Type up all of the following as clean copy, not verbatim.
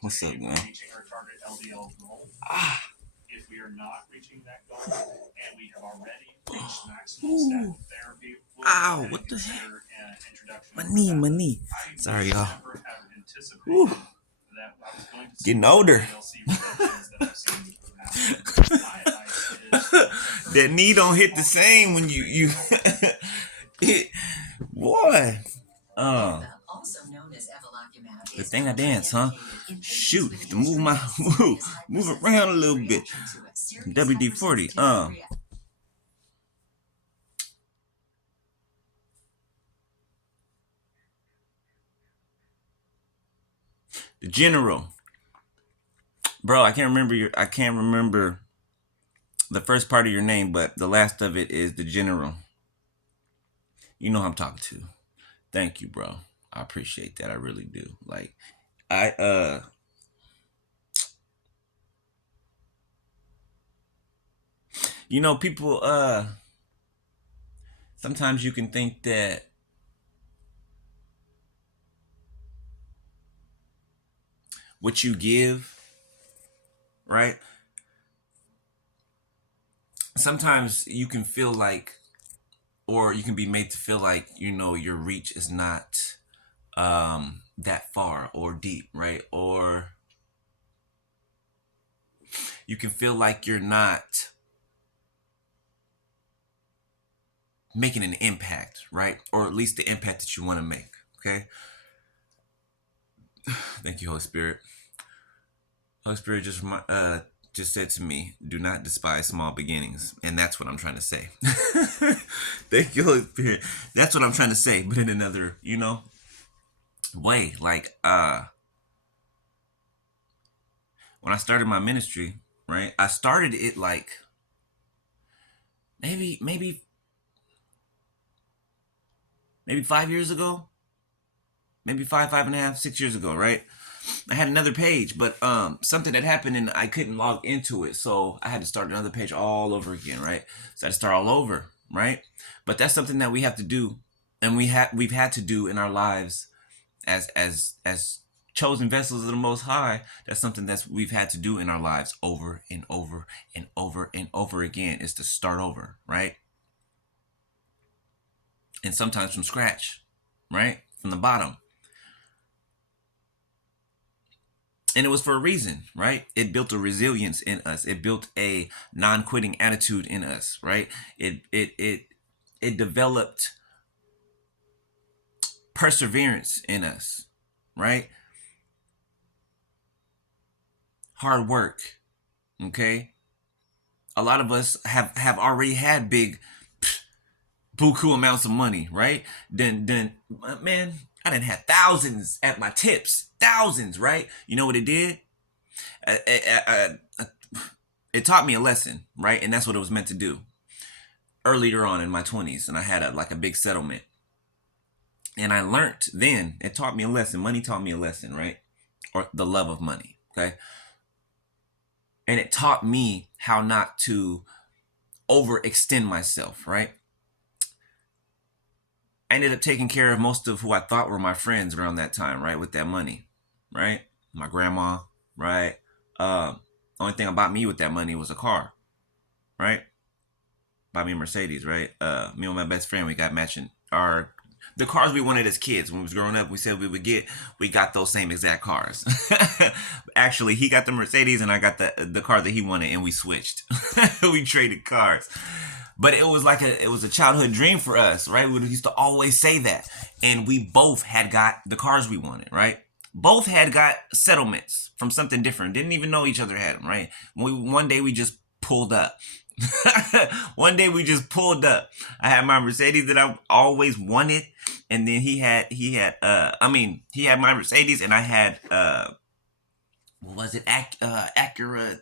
What's up, man? If we are not reaching that goal and we have already reached maximum staff therapy, ow, what the heck? My knee. Sorry, y'all. Getting older. That knee don't hit the same when you boy. The thing I dance, huh? Shoot, to move my move around a little bit. WD-40, The General. Bro, I can't remember the first part of your name, but the last of it is The General. You know who I'm talking to. Thank you, bro. I appreciate that. I really do. Like, you know, people, sometimes you can think that what you give, right? Sometimes you can feel like, or you can be made to feel like, you know, your reach is not that far or deep, right? Or you can feel like you're not making an impact, right? Or at least the impact that you want to make, okay? Thank you, Holy Spirit. Holy Spirit just said to me, do not despise small beginnings. And that's what I'm trying to say. Thank you, Holy Spirit. That's what I'm trying to say, but in another, you know, way. Like, when I started my ministry, right? I started it like maybe 5 years ago. Maybe five and a half, 6 years ago, right? I had another page, but something had happened and I couldn't log into it, so I had to start another page all over again, right? So I had to start all over, right? But that's something that we have to do, and we've had to do in our lives as chosen vessels of the Most High. That's something that we've had to do in our lives over and over and over and over again, is to start over, right? And sometimes from scratch, right? From the bottom. And it was for a reason, right? It built a resilience in us. It built a non-quitting attitude in us, right? It developed perseverance in us, right? Hard work, okay? A lot of us have already had big buku amounts of money, right? Then man, I done had thousands at my tips, thousands, right? You know what it did? It taught me a lesson, right? And that's what it was meant to do. Earlier on in my 20s, and I had a big settlement, and I learned then. It taught me a lesson. Money taught me a lesson, right? Or the love of money, okay? And it taught me how not to overextend myself, right? I ended up taking care of most of who I thought were my friends around that time, right? With that money, right? My grandma, right? Only thing about me with that money was a car, right? Buy me a Mercedes, right? Me and my best friend, we got matching the cars we wanted as kids. When we was growing up, we said we got those same exact cars. Actually, he got the Mercedes and I got the car that he wanted, and we switched. We traded cars. But it was a childhood dream for us, right? We used to always say that. And we both had got the cars we wanted, right? Both had got settlements from something different. Didn't even know each other had them, right? One day we just pulled up. One day we just pulled up. I had my Mercedes that I always wanted, and then he had my Mercedes, and I had what was it? Acura.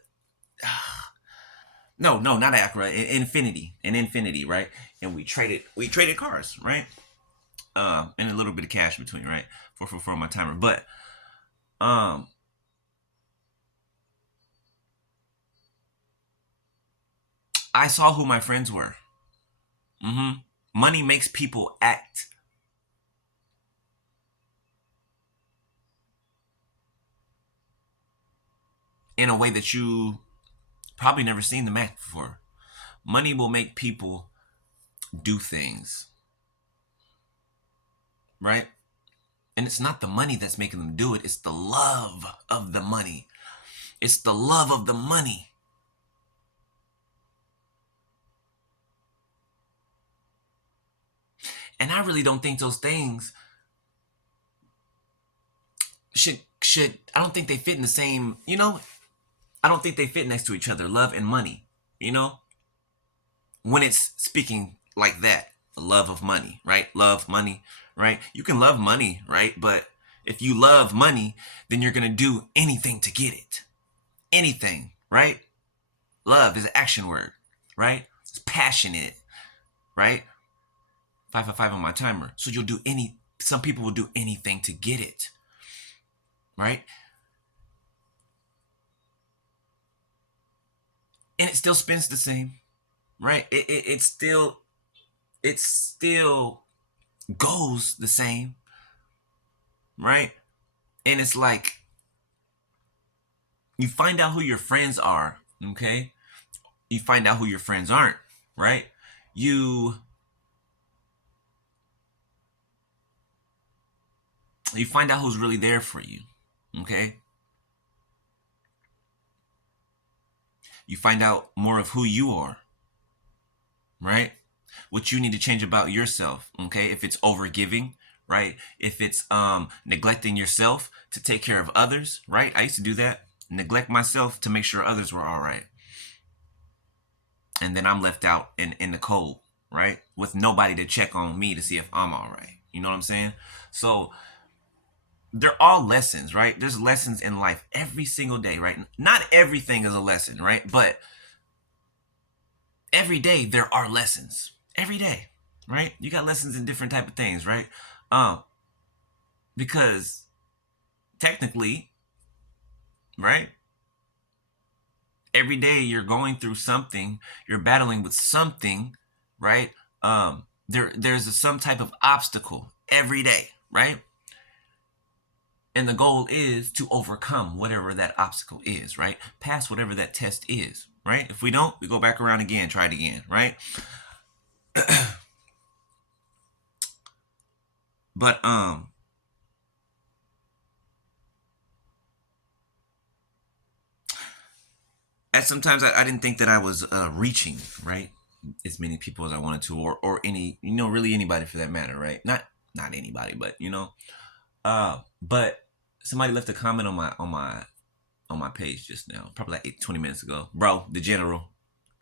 No, not Acura. An Infinity, right? And we traded cars, right? And a little bit of cash between, right? For my timer, but I saw who my friends were. Money makes people act. in a way that you probably never seen the math before. Money will make people do things, right? And it's not the money that's making them do it. It's the love of the money. It's the love of the money. And I really don't think those things should I don't think they fit in the same, I don't think they fit next to each other, love and money, when it's speaking like that, love of money, right? Love money, right? You can love money, right? But if you love money, then you're going to do anything to get it. Anything, right? Love is an action word, right? It's passionate, right? 555 on my timer. So some people will do anything to get it, right? And it still spins the same, right? It still goes the same, right? And it's like, you find out who your friends are, okay? You find out who your friends aren't, right? You find out who's really there for you, okay? You find out more of who you are, right? What you need to change about yourself, okay? If it's overgiving, right? If it's neglecting yourself to take care of others, right? I used to do that. Neglect myself to make sure others were all right. And then I'm left out in the cold, right? With nobody to check on me to see if I'm all right. You know what I'm saying? So they're all lessons, right? There's lessons in life every single day, right? Not everything is a lesson, right? But every day there are lessons. Every day, right? You got lessons in different type of things, right? Because technically, right? Every day you're going through something, you're battling with something, right? There's some type of obstacle every day, right? And the goal is to overcome whatever that obstacle is, right? Pass whatever that test is, right? If we don't, we go back around again, try it again, right? But at sometimes I didn't think that I was reaching, right, as many people as I wanted to, or any, really anybody for that matter, right? Not anybody, but but somebody left a comment on my page just now, probably like 20 minutes ago. Bro, the general,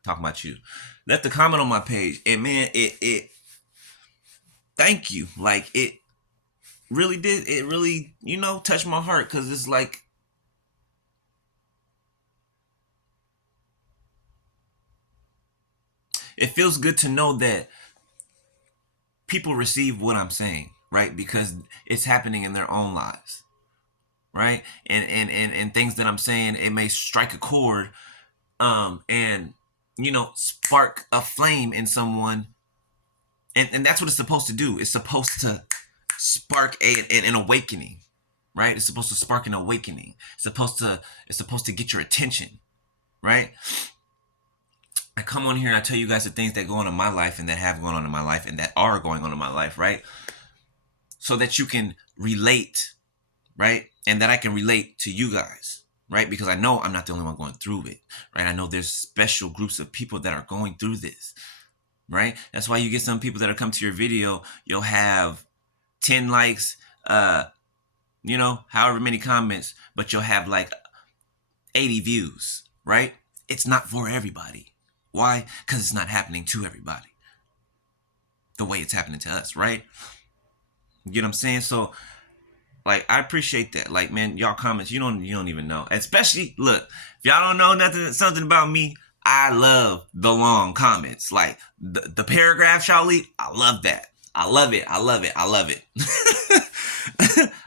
talking about you, left a comment on my page, and man, it thank you. Like, it really did. It really, touched my heart, because it's like, it feels good to know that people receive what I'm saying, right? Because it's happening in their own lives, right? And things that I'm saying, it may strike a chord, and spark a flame in someone, and that's what it's supposed to do. It's supposed to spark an awakening, right? It's supposed to spark an awakening. It's supposed to get your attention, right? I come on here and I tell you guys the things that go on in my life, and that have gone on in my life, and that are going on in my life, right? So that you can relate, right? And that I can relate to you guys, right? Because I know I'm not the only one going through it, right? I know there's special groups of people that are going through this, right? That's why you get some people that'll come to your video, you'll have 10 likes, however many comments, but you'll have like 80 views, right? It's not for everybody. Why? Because it's not happening to everybody the way it's happening to us, right? You know what I'm saying? So, like, I appreciate that. Like, man, y'all comments, you don't even know. Especially, look, if y'all don't know something about me, I love the long comments. Like, the paragraph y'all leave, I love that. I love it. I love it. I love it.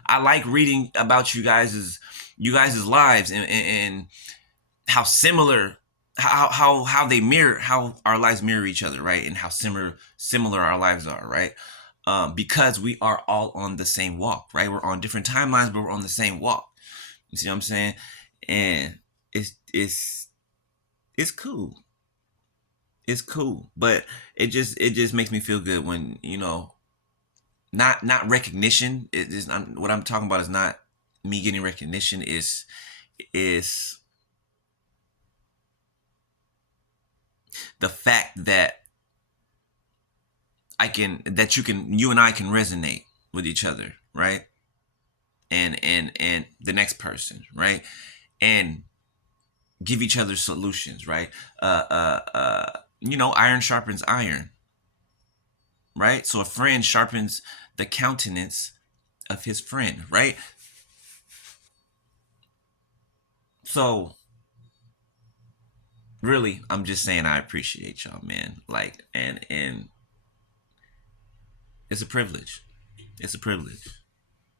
I like reading about you guys' lives, and how similar, how they mirror, how our lives mirror each other, right? And how similar our lives are, right? Because we are all on the same walk, right? We're on different timelines, but we're on the same walk. You see what I'm saying? And it's it's cool. It's cool, but it just makes me feel good when, not recognition. It is not, what I'm talking about is not me getting recognition. Is the fact that you and I can resonate with each other, right? And the next person, right? And give each other solutions, right? Iron sharpens iron, right? So a friend sharpens the countenance of his friend, right? So really, I'm just saying I appreciate y'all, man. Like, and it's a privilege. It's a privilege.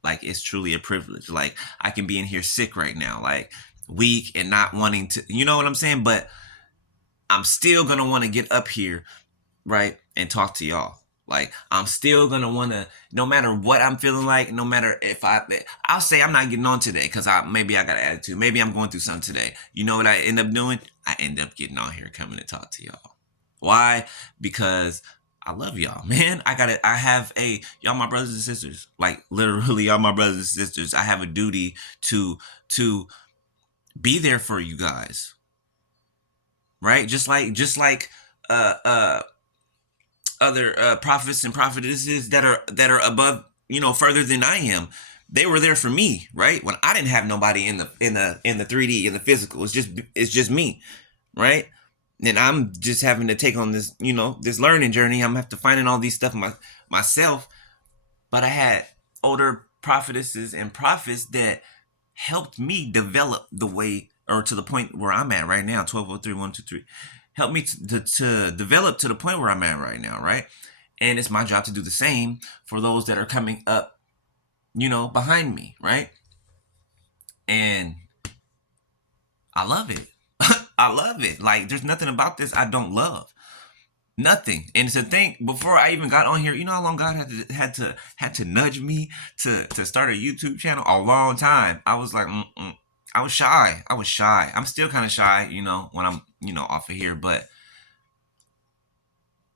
Like, it's truly a privilege. Like, I can be in here sick right now, like weak and not wanting to, you know what I'm saying? But I'm still gonna want to get up here, right, and talk to y'all. Like, I'm still gonna wanna, no matter what I'm feeling like, no matter if I'll say I'm not getting on today because maybe I got an attitude, maybe I'm going through something today. You know what I end up doing? I end up getting on here, coming to talk to y'all. Why? Because I love y'all, man. I have y'all my brothers and sisters. Like, literally, y'all my brothers and sisters. I have a duty to be there for you guys, right? Just like uh uh other prophets and prophetesses that are above, further than I am. They were there for me, right? When I didn't have nobody in the 3D, in the physical. It's just me, right? And I'm just having to take on this learning journey. I'm have to finding all these stuff myself. But I had older prophetesses and prophets that helped me develop the way, or to the point where I'm at right now. 1203 123 helped me to develop to the point where I'm at right now, right? And it's my job to do the same for those that are coming up, behind me, right? And I love it. I love it. Like, there's nothing about this I don't love. Nothing. And to think, before I even got on here, you know how long God had to nudge me to start a YouTube channel? A long time. I was like, I was shy. I'm still kind of shy, when I'm, off of here. But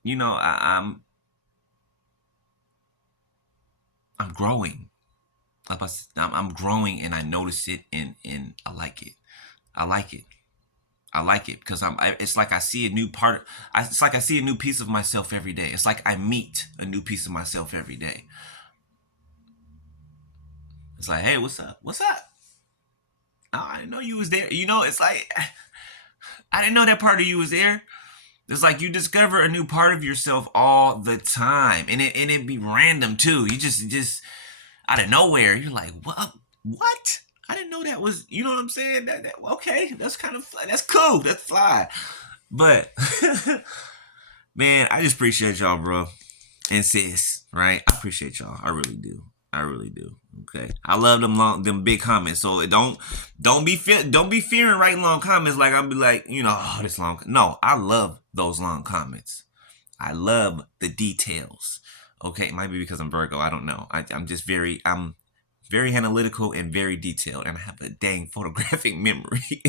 I'm growing. I'm growing, and I notice it, and I like it. I like it. I like it because it's like I see a new part. It's like I see a new piece of myself every day. It's like I meet a new piece of myself every day. It's like, hey, what's up? What's up? Oh, I didn't know you was there. It's like, I didn't know that part of you was there. It's like you discover a new part of yourself all the time, and it be random too. You just out of nowhere, you're like, what? What? I didn't know that was. You know what I'm saying? That okay, that's kind of fly. That's cool. That's fly. But man, I just appreciate y'all, bro, and sis. Right? I appreciate y'all. I really do. I really do. Okay. I love them big comments. So don't be fearing writing long comments like I'll be like, oh, this long. No, I love those long comments. I love the details. Okay, it might be because I'm Virgo. I don't know. I'm very analytical and very detailed, and I have a dang photographic memory.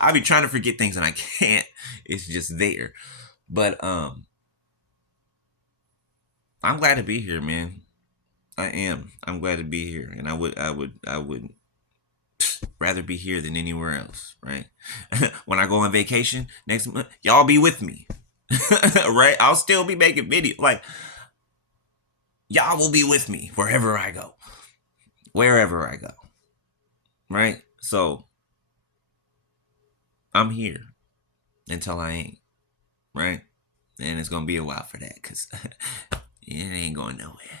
I be trying to forget things and I can't. It's just there. But I'm glad to be here, man. I am. I'm glad to be here, and I would rather be here than anywhere else, right? When I go on vacation next month, y'all be with me, right? I'll still be making videos. Like, y'all will be with me wherever I go, right? So I'm here until I ain't, right? And it's gonna be a while for that, cause it ain't going nowhere.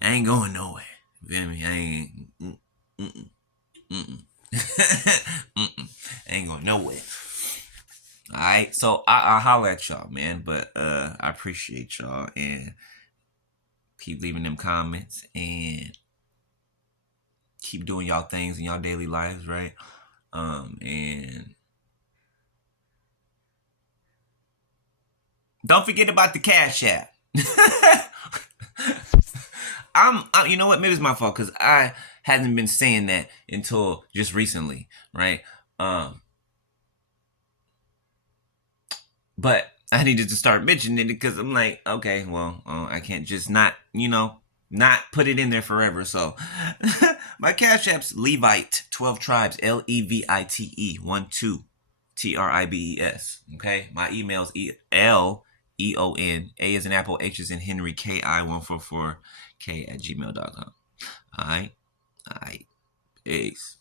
I ain't going nowhere. You feel me? I ain't. Mm-mm. Mm-mm. I ain't going nowhere. All right, so I'll holler at y'all, man. But I appreciate y'all, and keep leaving them comments, and keep doing y'all things in y'all daily lives, right? And don't forget about the Cash App. You know what? Maybe it's my fault because I hadn't been saying that until just recently, right? Um, but I needed to start mentioning it because I'm like, okay, well, I can't just not, not put it in there forever. So my Cash App's Levite 12 Tribes, Levite 12 TRIBES. Okay, my email's LEON, A is in Apple, H is in Henry, KI144K @gmail.com. All right, all right, peace.